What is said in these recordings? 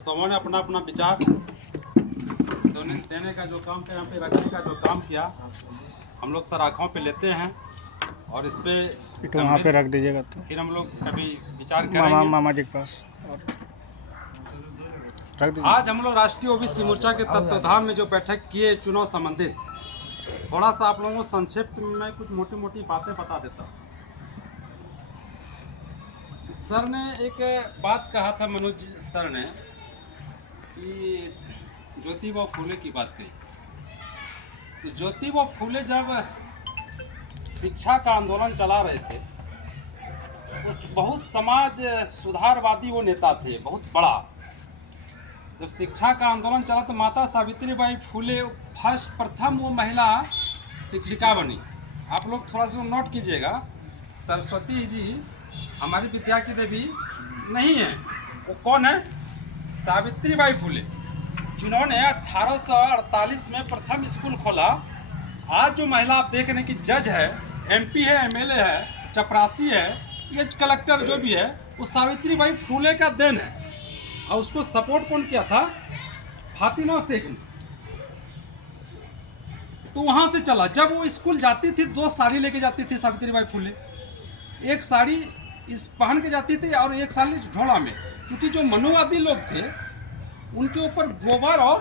सबों ने अपना अपना विचार देने का जो काम किया, यहाँ पे रखने का जो काम किया, हम लोग सर आँखों पे लेते हैं और इस पे तो वहाँ पे रख दीजिएगा तो फिर हम लोग कभी विचार करेंगे। मामा जी के पास और रख दीजिए। आज हम लोग राष्ट्रीय ओबीसी मोर्चा के तत्वाधान में जो बैठक किए चुनाव संबंधित, थोड़ा सा आप लोगों को संक्षिप्त में कुछ मोटी मोटी बातें बता देता हूँ। सर ने एक बात कहा था, मनोज सर ने, कि ज्योतिबा फूले की बात कही। तो ज्योतिबा फूले जब शिक्षा का आंदोलन चला रहे थे, उस बहुत समाज सुधारवादी वो नेता थे, बहुत बड़ा। जब शिक्षा का आंदोलन चला तो माता सावित्रीबाई फूले प्रथम वो महिला शिक्षिका बनी। आप लोग थोड़ा सा नोट कीजिएगा, सरस्वती जी हमारी विद्या की देवी नहीं है। वो कौन है? सावित्रीबाई फूले, जिन्होंने 1848 में प्रथम स्कूल खोला। आज जो महिला आप देख रहे हैं कि जज है, एमपी है, एमएलए है, चपरासी है, ये कलेक्टर जो भी है, वो सावित्रीबाई फूले का देन है। और उसको सपोर्ट कौन किया था? फातिमा शेख ने। तो वहां से चला। जब वो स्कूल जाती थी, 2 साड़ी लेके जाती थी सावित्रीबाई फूले। एक साड़ी इस पहन के जाती थी और एक साड़ी झोला में, क्योंकि जो मनुवादी लोग थे उनके ऊपर गोबर और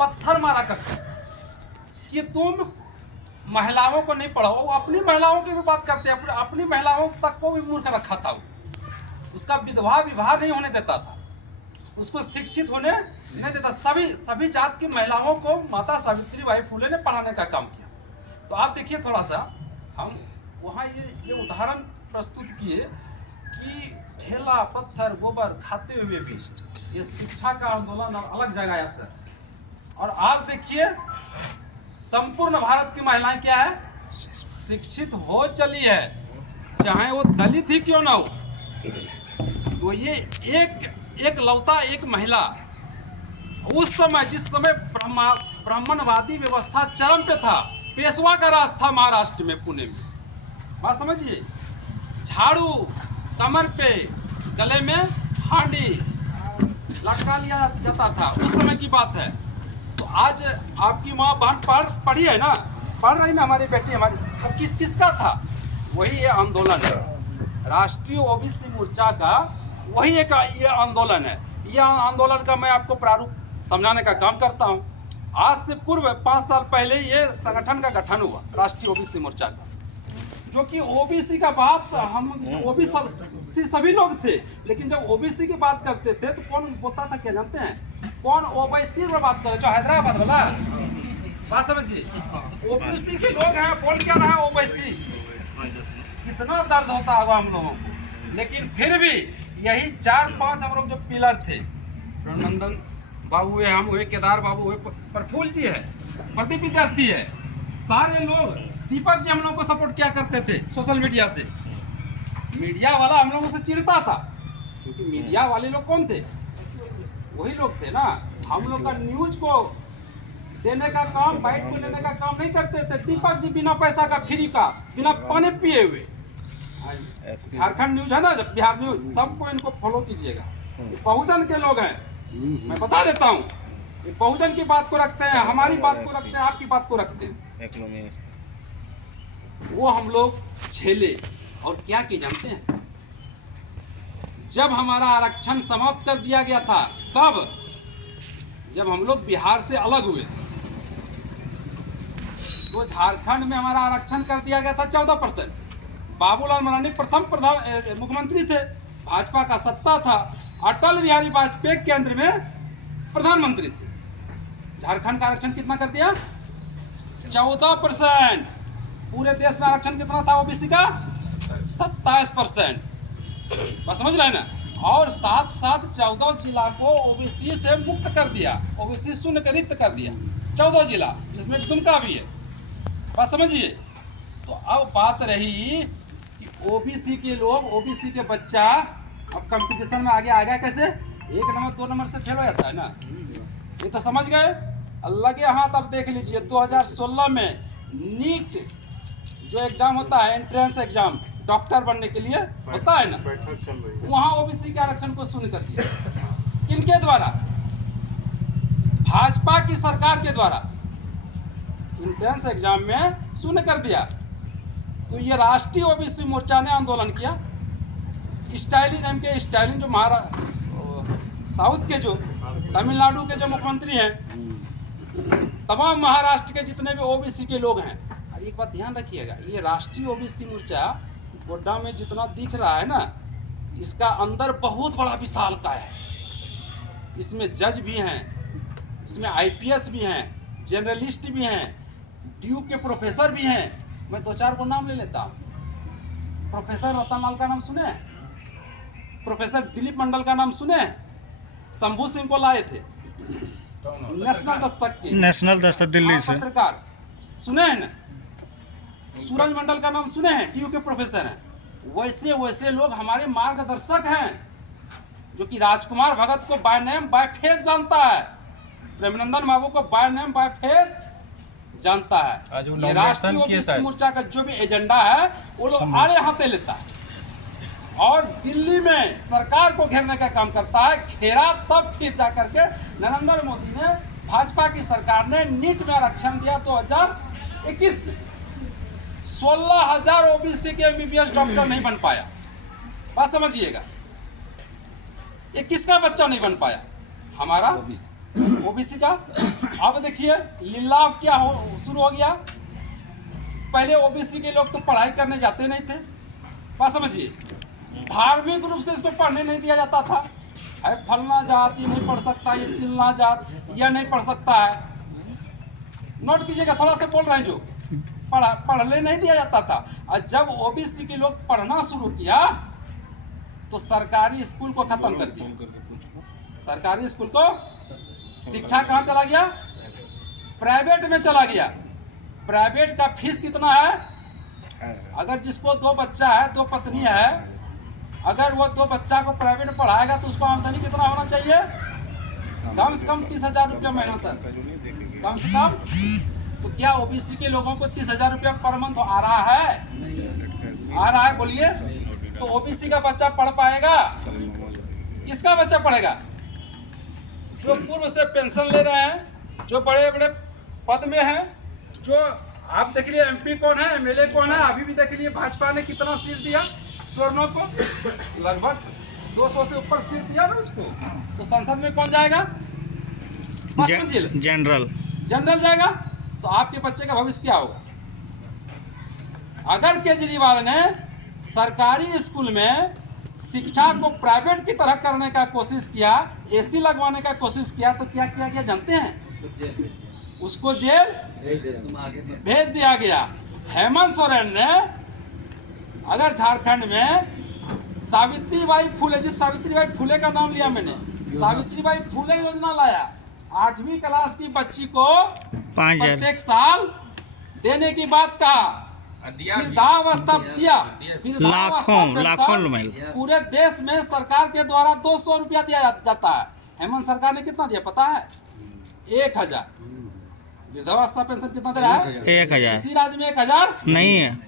पत्थर मारा करते कि तुम महिलाओं को नहीं पढ़ाओ। वो अपनी महिलाओं की भी बात करते, अपनी महिलाओं तक को भी मूर्ख रखा था। उसका विधवा विवाह नहीं होने देता था, उसको शिक्षित होने नहीं देता। सभी जात की महिलाओं को माता सावित्रीबाई फूले ने पढ़ाने का काम किया। तो आप देखिए, थोड़ा सा हम वहाँ ये उदाहरण प्रस्तुत किए कि ठेला पत्थर गोबर खाते हुए भी ये शिक्षा का आंदोलन अलग जगाया सर। और आज देखिए, संपूर्ण भारत की महिलाएं क्या है? शिक्षित हो चली है, चाहे वो दलित ही क्यों ना हो। तो ये एक लौता एक महिला उस समय, जिस समय ब्राह्मणवादी व्यवस्था चरम पे था, पेशवा का राज था महाराष्ट्र में, पुणे में। बात समझिए, झाड़ू कमर पे, गले में हांडी लटका लिया जाता था, उस समय की बात है। तो आज आपकी माँ बहन पढ़ी है ना, पढ़ रही ना हमारी बेटी, हमारी। अब किसका था? वही ये आंदोलन है, राष्ट्रीय ओबीसी मोर्चा का वही एक ये आंदोलन है। ये आंदोलन का मैं आपको प्रारूप समझाने का काम करता हूँ। आज से पूर्व 5 साल पहले ये संगठन का गठन हुआ, राष्ट्रीय ओबीसी मोर्चा का, जो कि ओबीसी का बात, हम ओबीसी सभी लोग थे, लेकिन जब ओबीसी की बात करते थे तो कौन बोलता था क्या जानते हैं? कौन ओबीसी में बात करे? जो हैदराबाद वाला, बात समझिए, ओबीसी के लोग हैं, बोल क्या रहा है ओबीसी। कितना दर्द होता होगा हम लोगों को। लेकिन फिर भी यही 4-5 हम लोग जो पिलर थे, नंदन बाबू हुए, हम हुए, केदार बाबू हुए, प्रफुल्ल जी है, प्रदीप विद्यार्थी है, सारे लोग, दीपक जी हम लोगों को सपोर्ट किया करते थे सोशल मीडिया से। मीडिया वाला हम लोगों से चिढ़ता था, क्योंकि मीडिया वाले लोग कौन थे? वही लोग थे ना। हम लोग का न्यूज को देने का काम, बाइट को लेने का काम नहीं करते थे। दीपक जी बिना पैसा का, फ्री का, बिना पानी पिए हुए। झारखंड न्यूज है ना, जब बिहार न्यूज, सबको इनको फॉलो कीजिएगा। बहुजन के लोग हैं, मैं बता देता हूँ, बहुजन की बात को रखते हैं, हमारी बात को रखते हैं, आपकी बात को रखते हैं। वो हम लोग झेले और क्या किए जानते हैं? जब हमारा आरक्षण समाप्त कर दिया गया था, कब? जब हम लोग बिहार से अलग हुए, तो झारखंड में हमारा आरक्षण कर दिया गया था 14%। बाबूलाल मरांडी प्रथम मुख्यमंत्री थे, भाजपा का सत्ता था, अटल बिहारी वाजपेयी केंद्र में प्रधानमंत्री थे। झारखंड का आरक्षण कितना कर दिया? 14%। पूरे देश में आरक्षण कितना था ओबीसी का? 27%। बस समझ रहे हैं ना। और साथ साथ 14 जिला को ओबीसी से मुक्त कर दिया, ओबीसी शून्य के रिक्त कर दिया। 14 जिला, जिसमें दुमका भी है। बस समझिए। तो अब बात रही कि ओबीसी के लोग, ओबीसी के बच्चा अब कंपटीशन में आगे आ गया कैसे? 1 नंबर 2 नंबर से फेल हो जाता है ना, ये तो समझ गए। लगे हाथ अब देख लीजिए, 2016 में नीट जो एग्जाम होता है, एंट्रेंस एग्जाम, डॉक्टर बनने के लिए होता है ना, वहाँ ओबीसी के आरक्षण को शून्य कर दिया। किनके द्वारा? भाजपा की सरकार के द्वारा एंट्रेंस एग्जाम में शून्य कर दिया। तो ये राष्ट्रीय ओबीसी मोर्चा ने आंदोलन किया। स्टालिन नाम के स्टालिन जो साउथ के जो तमिलनाडु के जो मुख्यमंत्री हैं, तमाम महाराष्ट्र के जितने भी ओबीसी के लोग हैं, और एक बात ध्यान रखिएगा, ये राष्ट्रीय ओबीसी मोर्चा गोड्डा में जितना दिख रहा है ना, इसका अंदर बहुत बड़ा विशालकाय है। इसमें जज भी हैं, इसमें आईपीएस भी हैं, जर्नलिस्ट भी हैं, ड्यू के प्रोफेसर भी हैं। मैं 2-4 को नाम ले लेता हूँ। प्रोफेसर रतनलाल का नाम सुने? प्रोफेसर दिलीप मंडल का नाम सुने? शंभू सिंह को लाए थे नेशनल दस्तक दिल्ली से, पत्रकार सुने हैं ना? सूरज मंडल का नाम सुने हैं? ड्यू के प्रोफेसर हैं। वैसे वैसे लोग हमारे मार्गदर्शक हैं, जो कि राजकुमार भगत को बाय नेम बाय फेस जानता है, प्रेमनंदन बाबू को बाय नेम बाय फेस जानता है। ये राष्ट्रीय ओबीसी मोर्चा का जो भी एजेंडा है वो लोग आड़े हाथे लेता है और दिल्ली में सरकार को घेरने का काम करता है। घेरा तब फिर जाकर के नरेंद्र मोदी ने, भाजपा की सरकार ने नीट में आरक्षण दिया 2021 में। 16,000 ओबीसी के एमबीबीएस डॉक्टर नहीं बन पाया। बात समझिएगा, ये किसका बच्चा नहीं बन पाया? हमारा ओबीसी का। अब देखिए लीला क्या शुरू हो गया। पहले ओबीसी के लोग तो पढ़ाई करने जाते नहीं थे। बात समझिए, धार्मिक रूप से इसको पढ़ने नहीं दिया जाता था। अरे फलना जात ये नहीं पढ़ सकता, ये चिल्ला जात यह नहीं पढ़ सकता है। नोट कीजिएगा, थोड़ा सा बोल रहे हैं, जो पढ़ने नहीं दिया जाता था। और जब ओबीसी के लोग पढ़ना शुरू किया तो सरकारी स्कूल को खत्म कर दिया। सरकारी स्कूल को शिक्षा कहाँ चला गया? प्राइवेट में चला गया। प्राइवेट का फीस कितना है? अगर जिसको 2 बच्चा है, 2 पत्नी है, अगर वो 2 बच्चा को प्राइवेट में पढ़ाएगा तो उसको आमदनी कितना होना चाहिए? कम से कम 30,000 रुपया महीना सर, कम से कम। तो क्या ओबीसी के लोगों को 30,000 रुपया पर मंथ आ रहा है? आ रहा है? बोलिए। तो ओबीसी का बच्चा पढ़ पाएगा? किसका बच्चा पढ़ेगा? जो पूर्व से पेंशन ले रहे हैं, जो बड़े बड़े पद में हैं, जो आप देख लिए एमपी कौन है, एमएलए कौन है। अभी भी देख लिए भाजपा ने कितना सीट दिया स्वर्णों को, लगभग 200 से ऊपर सीट दिया ना उसको। तो संसद में कौन जाएगा? जनरल जाएगा। तो आपके बच्चे का भविष्य क्या होगा? अगर केजरीवाल ने सरकारी स्कूल में शिक्षा को प्राइवेट की तरह करने का कोशिश किया, एसी लगवाने का कोशिश किया, तो क्या किया गया जानते हैं? उसको जेल भेज दिया गया। हेमंत सोरेन ने अगर झारखंड में सावित्रीबाई फुले, जिस सावित्रीबाई फुले का नाम लिया मैंने, सावित्रीबाई फुले योजना लाया, 8वीं क्लास की बच्ची को प्रत्येक साल देने की बात कहा, वृद्धावस्था दिया, लाखों पूरे देश में सरकार के द्वारा 200 रुपया दिया जाता है। हेमंत सरकार ने कितना दिया पता है? 1,000। वृद्धावस्था पेंशन कितना दे रहा है? 1,000। इसी राज्य में 1,000 नहीं है।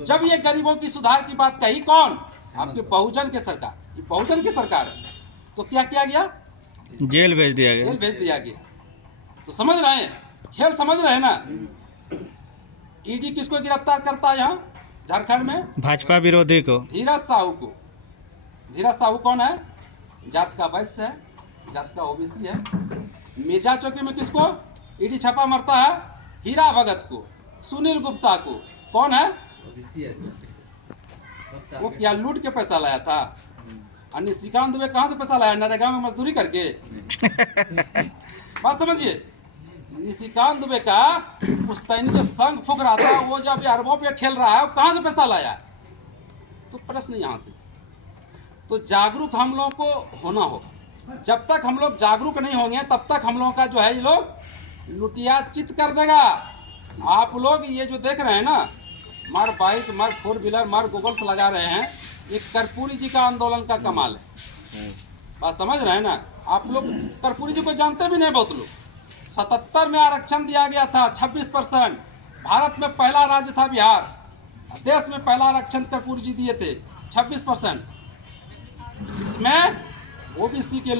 जब ये गरीबों की सुधार की बात कही, कौन? आपके बहुजन की सरकार, ये बहुजन की सरकार है। तो क्या किया गया? जेल भेज दिया गया। जेल भेज दिया गया। तो समझ रहे हैं, खेल समझ रहे हैं ना? ईडी किसको गिरफ्तार करता है यहाँ झारखंड में? भाजपा विरोधी को, धीरज साहू को। धीरज साहू कौन है? जात का वैश्य है, जात का ओबीसी है। मिर्जा चौकी में किसको ईडी छापा मारता है? हीरा भगत को, सुनील गुप्ता को। कौन है? वो क्या लूट के पैसा लाया था? और निशिकांत दुबे कहाँ से पैसा लाया? नरेगा में मजदूरी करके। बात समझिए, निशिकांत दुबे का पुश्तैनी जो संघ फूक रहा था, वो जब अरबों पे खेल रहा है, वो कहाँ से पैसा लाया? तो प्रश्न यहाँ से। तो जागरूक हम लोगों को होना होगा। जब तक हम लोग जागरूक नहीं होंगे तब तक हम लोगों का जो है ये लोग लुटिया चित कर देगा। आप लोग ये जो देख रहे हैं ना, मार बाइक, मार 4 व्हीलर, मार गूगल्स लगा रहे हैं, ये कर्पूरी जी का आंदोलन का कमाल है। बात समझ रहे हैं ना? आप लोग कर्पूरी जी को जानते भी नहीं बहुत लोग। 77 में आरक्षण दिया गया था 26%। भारत में पहला राज्य था बिहार, देश में पहला आरक्षण कर्पूरी जी दिए थे 26%, जिसमें ओबीसी के